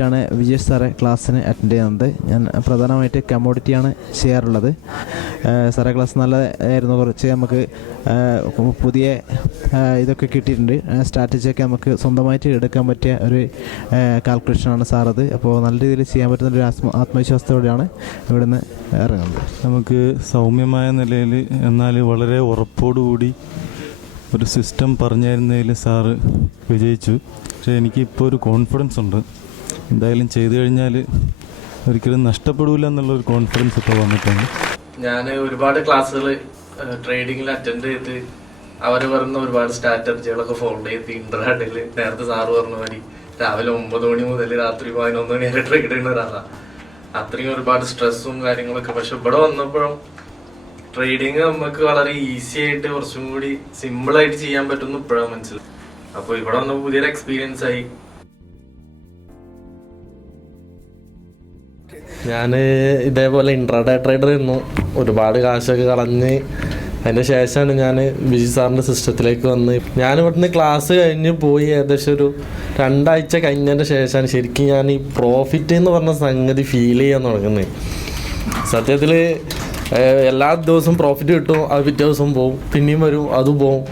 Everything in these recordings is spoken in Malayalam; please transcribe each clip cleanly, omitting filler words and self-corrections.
ആദ്യമായിട്ടാണ് വിജയ് സാറെ ക്ലാസ്സിന് അറ്റൻഡ് ചെയ്യുന്നത്. ഞാൻ പ്രധാനമായിട്ട് കമ്മോഡിറ്റിയാണ് ചെയ്യാറുള്ളത്. സാറെ ക്ലാസ് നല്ലതായിരുന്നു. കുറച്ച് നമുക്ക് പുതിയ ഇതൊക്കെ കിട്ടിയിട്ടുണ്ട്. സ്ട്രാറ്റജിയൊക്കെ നമുക്ക് സ്വന്തമായിട്ട് എടുക്കാൻ പറ്റിയ ഒരു കാൽക്കുലേഷനാണ് സാറത്. അപ്പോൾ നല്ല രീതിയിൽ ചെയ്യാൻ പറ്റുന്ന ഒരു ആത്മവിശ്വാസത്തോടെയാണ് ഇവിടുന്ന് ഇറങ്ങുന്നത്. നമുക്ക് സൗമ്യമായ നിലയിൽ എന്നാൽ വളരെ ഉറപ്പോടുകൂടി ഒരു സിസ്റ്റം പറഞ്ഞു തരുന്നതിൽ സാറ് വിജയിച്ചു. പക്ഷേ എനിക്കിപ്പോൾ ഒരു കോൺഫിഡൻസ് ഉണ്ട്, എന്തായാലും ചെയ്തു കഴിഞ്ഞാൽ ഒരിക്കലും നഷ്ടപ്പെടില്ല എന്നുള്ളൊരു കോൺഫിഡൻസ് ഇപ്പോൾ വന്നിട്ടുണ്ട്. ഞാൻ ഒരുപാട് ക്ലാസ്സുകൾ ട്രേഡിങ്ങിൽ അറ്റൻഡ് ചെയ്ത് അവർ പറയുന്ന ഒരുപാട് സ്ട്രാറ്റജികളൊക്കെ ഫോളോ ചെയ്ത് ഇൻട്രാഡേയിൽ നേരത്തെ സാറ് പറഞ്ഞ മാതിരി രാവിലെ 9 മണി മുതൽ രാത്രി 11 മണി വരെ ട്രേഡ് ചെയ്യുന്ന ഒരാളാണ്. അത്രയും ഒരുപാട് സ്ട്രെസ്സും കാര്യങ്ങളൊക്കെ. പക്ഷെ ഇവിടെ വന്നപ്പോഴും ട്രേഡിങ് നമുക്ക് വളരെ ഈസി ആയിട്ട് കുറച്ചും കൂടി സിമ്പിളായിട്ട് ചെയ്യാൻ പറ്റുമെന്ന് ഇപ്പോഴാണ് മനസ്സിലായി. അപ്പോൾ ഇവിടെ വന്നപ്പോൾ പുതിയൊരു എക്സ്പീരിയൻസ് ആയി. ഞാൻ ഇതേപോലെ ഇൻട്രാഡേ ട്രേഡർ ആയിരുന്നു. ഒരുപാട് കാശൊക്കെ കളഞ്ഞ് അതിൻ്റെ ശേഷമാണ് ഞാൻ വിജയ് സാറിൻ്റെ സിസ്റ്റത്തിലേക്ക് വന്ന്. ഞാൻ ഇവിടുന്ന് ക്ലാസ് കഴിഞ്ഞ് പോയി ഏകദേശം ഒരു 2 ആഴ്ച കഴിഞ്ഞതിൻ്റെ ശേഷമാണ് ശരിക്കും ഞാൻ ഈ പ്രോഫിറ്റ് എന്ന് പറഞ്ഞ സംഗതി ഫീൽ ചെയ്യാൻ തുടങ്ങുന്നത്. സത്യത്തിൽ എല്ലാ ദിവസവും പ്രോഫിറ്റ് കിട്ടും, അത് പിറ്റേ ദിവസം പോവും, പിന്നെയും വരും, അതും പോവും.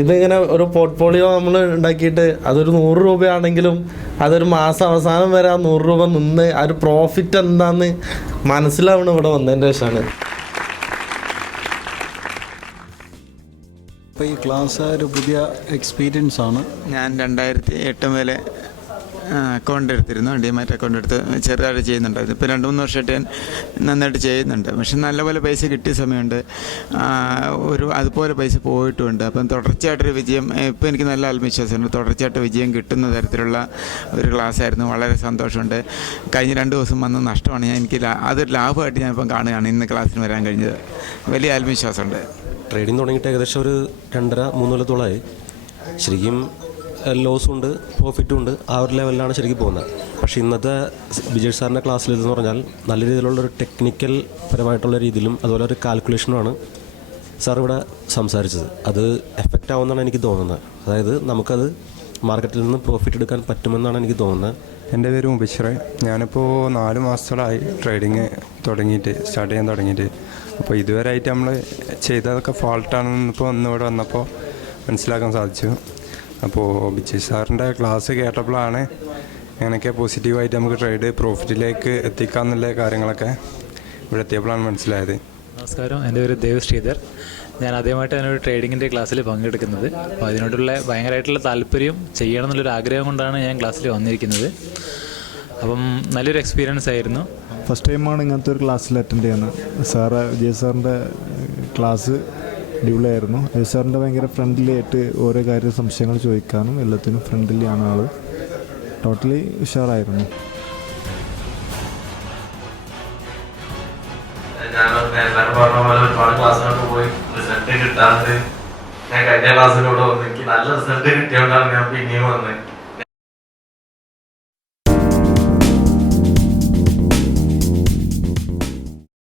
ഇതിങ്ങനെ ഒരു പോർട്ട്ഫോളിയോ നമ്മൾ ഉണ്ടാക്കിയിട്ട് അതൊരു 100 രൂപയാണെങ്കിലും അതൊരു മാസം അവസാനം വരെ ആ 100 രൂപ നിന്ന് ആ ഒരു പ്രോഫിറ്റ് എന്താണെന്ന് മനസ്സിലാവണം ഇവിടെ വന്നതിൻ്റെ ശേഷമാണ്. ഇപ്പോൾ ഈ ക്ലാസ് ഒരു പുതിയ എക്സ്പീരിയൻസ് ആണ്. ഞാൻ 2008 മുതൽ അക്കൗണ്ട് എടുത്തിരുന്നു. ഡിമാറ്റ് അക്കൗണ്ട് എടുത്ത് ചെറുതായിട്ട് ചെയ്യുന്നുണ്ടായിരുന്നു. ഇപ്പോൾ 2-3 വർഷമായിട്ട് ഞാൻ നന്നായിട്ട് ചെയ്യുന്നുണ്ട്. പക്ഷെ നല്ലപോലെ പൈസ കിട്ടിയ സമയമുണ്ട്, അതുപോലെ പൈസ പോയിട്ടുമുണ്ട്. അപ്പം തുടർച്ചയായിട്ടൊരു വിജയം ഇപ്പോൾ എനിക്ക് നല്ല ആത്മവിശ്വാസമുണ്ട്. തുടർച്ചയായിട്ട് വിജയം കിട്ടുന്ന തരത്തിലുള്ള ഒരു ക്ലാസ്സായിരുന്നു. വളരെ സന്തോഷമുണ്ട്. കഴിഞ്ഞ 2 ദിവസം വന്ന നഷ്ടമാണ് എനിക്ക് അതൊരു ലാഭമായിട്ട് ഞാനിപ്പം കാണുകയാണ്. ഇന്ന് ക്ലാസ്സിന് വരാൻ കഴിഞ്ഞത് വലിയ ആത്മവിശ്വാസമുണ്ട്. ട്രേഡിങ് തുടങ്ങിയിട്ട് ഏകദേശം ഒരു 2.5-3 കൊല്ലത്തോളമായി. ശരിക്കും ലോസും ഉണ്ട്, പ്രോഫിറ്റും ഉണ്ട്. ആ ഒരു ലെവലിലാണ് ശരിക്കും പോകുന്നത്. പക്ഷേ ഇന്നത്തെ വിജയ് സാറിൻ്റെ ക്ലാസ്സിൽ ഇതെന്ന് പറഞ്ഞാൽ നല്ല രീതിയിലുള്ളൊരു ടെക്നിക്കൽ പരമായിട്ടുള്ള രീതിയിലും അതുപോലെ ഒരു കാൽക്കുലേഷനുമാണ് സാർ ഇവിടെ സംസാരിച്ചത്. അത് എഫക്റ്റ് ആവുമെന്നാണ് എനിക്ക് തോന്നുന്നത്. അതായത് നമുക്കത് മാർക്കറ്റിൽ നിന്ന് പ്രോഫിറ്റ് എടുക്കാൻ പറ്റുമെന്നാണ് എനിക്ക് തോന്നുന്നത്. എൻ്റെ പേര് മുബിശ്രേ. ഞാനിപ്പോൾ 4 മാസത്തോളമായി ട്രേഡിങ് സ്റ്റാർട്ട് ചെയ്യാൻ തുടങ്ങിയിട്ട്. അപ്പോൾ ഇതുവരെയായിട്ട് നമ്മൾ ചെയ്തതൊക്കെ ഫോൾട്ടാണെന്ന് ഇപ്പോൾ ഇന്നിവിടെ വന്നപ്പോൾ മനസ്സിലാക്കാൻ സാധിച്ചു. അപ്പോൾ വിജയ് സാറിൻ്റെ ക്ലാസ് കേട്ടപ്പോഴാണ് അങ്ങനെയൊക്കെ പോസിറ്റീവായിട്ട് നമുക്ക് ട്രേഡ് പ്രോഫിറ്റിലേക്ക് എത്തിക്കാമെന്നുള്ള കാര്യങ്ങളൊക്കെ ഇവിടെ എത്തിയപ്പോഴാണ് മനസ്സിലായത്. നമസ്കാരം, എൻ്റെ പേര് ദേവ് ശ്രീധർ. ഞാൻ ആദ്യമായിട്ടാണ് ഒരു ട്രേഡിങ്ങിൻ്റെ ക്ലാസ്സിൽ പങ്കെടുക്കുന്നത്. അപ്പോൾ അതിനോടുള്ള ഭയങ്കരമായിട്ടുള്ള താല്പര്യം ചെയ്യണം എന്നുള്ളൊരു ആഗ്രഹം കൊണ്ടാണ് ഞാൻ ക്ലാസ്സിൽ വന്നിരിക്കുന്നത്. അപ്പം നല്ലൊരു എക്സ്പീരിയൻസ് ആയിരുന്നു. ഫസ്റ്റ് ടൈമാണ് ഇങ്ങനത്തെ ഒരു ക്ലാസ്സിൽ അറ്റൻഡ് ചെയ്യുന്നത്. വിജയ് സാറിൻ്റെ ക്ലാസ് അടിപൊളിയായിരുന്നു. വിജയ് സാറിൻ്റെ ഭയങ്കര ഫ്രണ്ട്ലി ആയിട്ട് ഓരോ കാര്യം സംശയങ്ങൾ ചോദിക്കാനും എല്ലാത്തിനും ഫ്രണ്ട്ലിയാണ് ആൾ. ടോട്ടലി ഉഷാറായിരുന്നു. എല്ലാവരും പറഞ്ഞ പോലെ ഒരുപാട് ക്ലാസ്സുകൾക്ക് പോയി റിസൾട്ട് കിട്ടാണ്ട് ഞാൻ കഴിഞ്ഞ ക്ലാസ്സിലൂടെ വന്നു. എനിക്ക് നല്ല റിസൾട്ട് കിട്ടിയോണ്ടാണ് ഞാൻ പിന്നെയും വന്നത്.